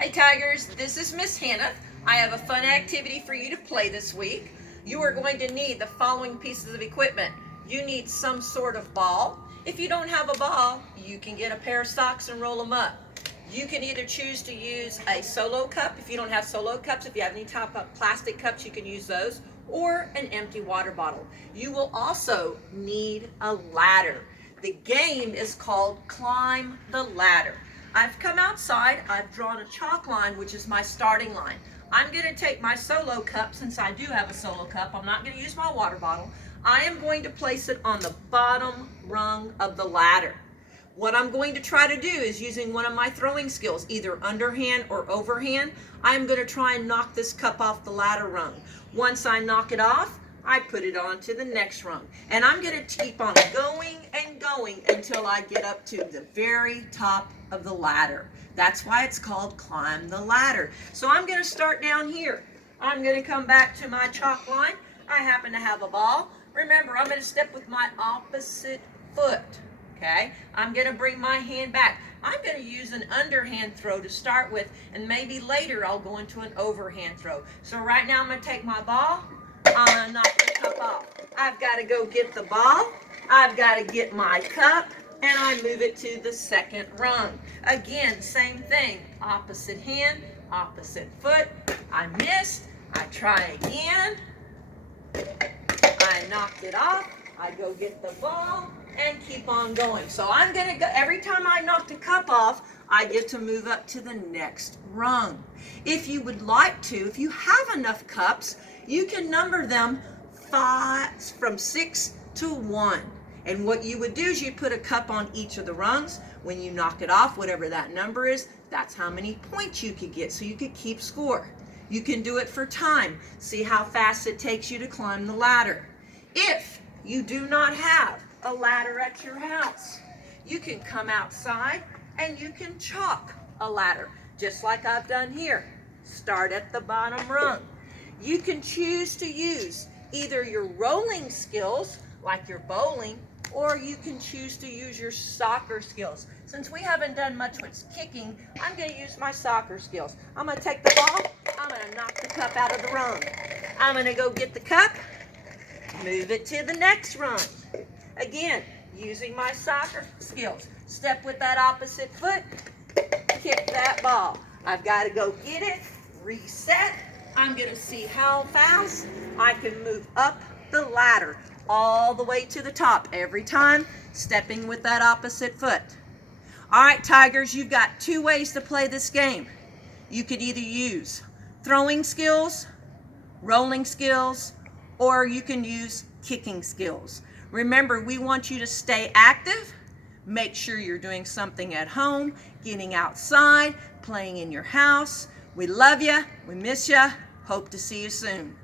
Hey Tigers, this is Miss Hannah. I have a fun activity for you to play this week. You are going to need the following pieces of equipment. You need some sort of ball. If you don't have a ball, you can get a pair of socks and roll them up. You can either choose to use a solo cup. If you don't have solo cups, if you have any type of plastic cups, you can use those, or an empty water bottle. You will also need a ladder. The game is called Climb the Ladder. I've come outside, I've drawn a chalk line, which is my starting line. I'm going to take my solo cup, since I do have a solo cup, I'm not going to use my water bottle. I am going to place it on the bottom rung of the ladder. What I'm going to try to do is using one of my throwing skills, either underhand or overhand, I'm going to try and knock this cup off the ladder rung. Once I knock it off, I put it on to the next rung. And I'm going to keep on going and going until I get up to the very top of the ladder. That's why it's called Climb the Ladder. So I'm going to start down here. I'm going to come back to my chalk line. I happen to have a ball. Remember, I'm going to step with my opposite foot. Okay, I'm going to bring my hand back. I'm going to use an underhand throw to start with, and maybe later I'll go into an overhand throw. So right now I'm going to take my ball. I'm going to knock the cup off. I've got to go get the ball. I've got to get my cup, and I move it to the second rung. Again, same thing. Opposite hand, opposite foot. I missed. I try again. I knocked it off. I go get the ball and keep on going. So I'm going to go, every time I knock the cup off, I get to move up to the next rung. If you would like to, if you have enough cups, you can number them from 6 to 1. And what you would do is you'd put a cup on each of the rungs. When you knock it off, whatever that number is, that's how many points you could get, so you could keep score. You can do it for time. See how fast it takes you to climb the ladder. If you do not have a ladder at your house, you can come outside and you can chalk a ladder, just like I've done here. Start at the bottom rung. You can choose to use either your rolling skills, like your bowling, or you can choose to use your soccer skills. Since we haven't done much with kicking, I'm going to use my soccer skills. I'm going to take the ball, I'm going to knock the cup out of the rung. I'm going to go get the cup, move it to the next rung. Again, using my soccer skills. Step with that opposite foot, kick that ball. I've got to go get it, reset. I'm going to see how fast I can move up the ladder all the way to the top every time, stepping with that opposite foot. All right, Tigers, you've got two ways to play this game. You could either use throwing skills, rolling skills, or you can use kicking skills. Remember, we want you to stay active. Make sure you're doing something at home, getting outside, playing in your house. We love you. We miss you. Hope to see you soon.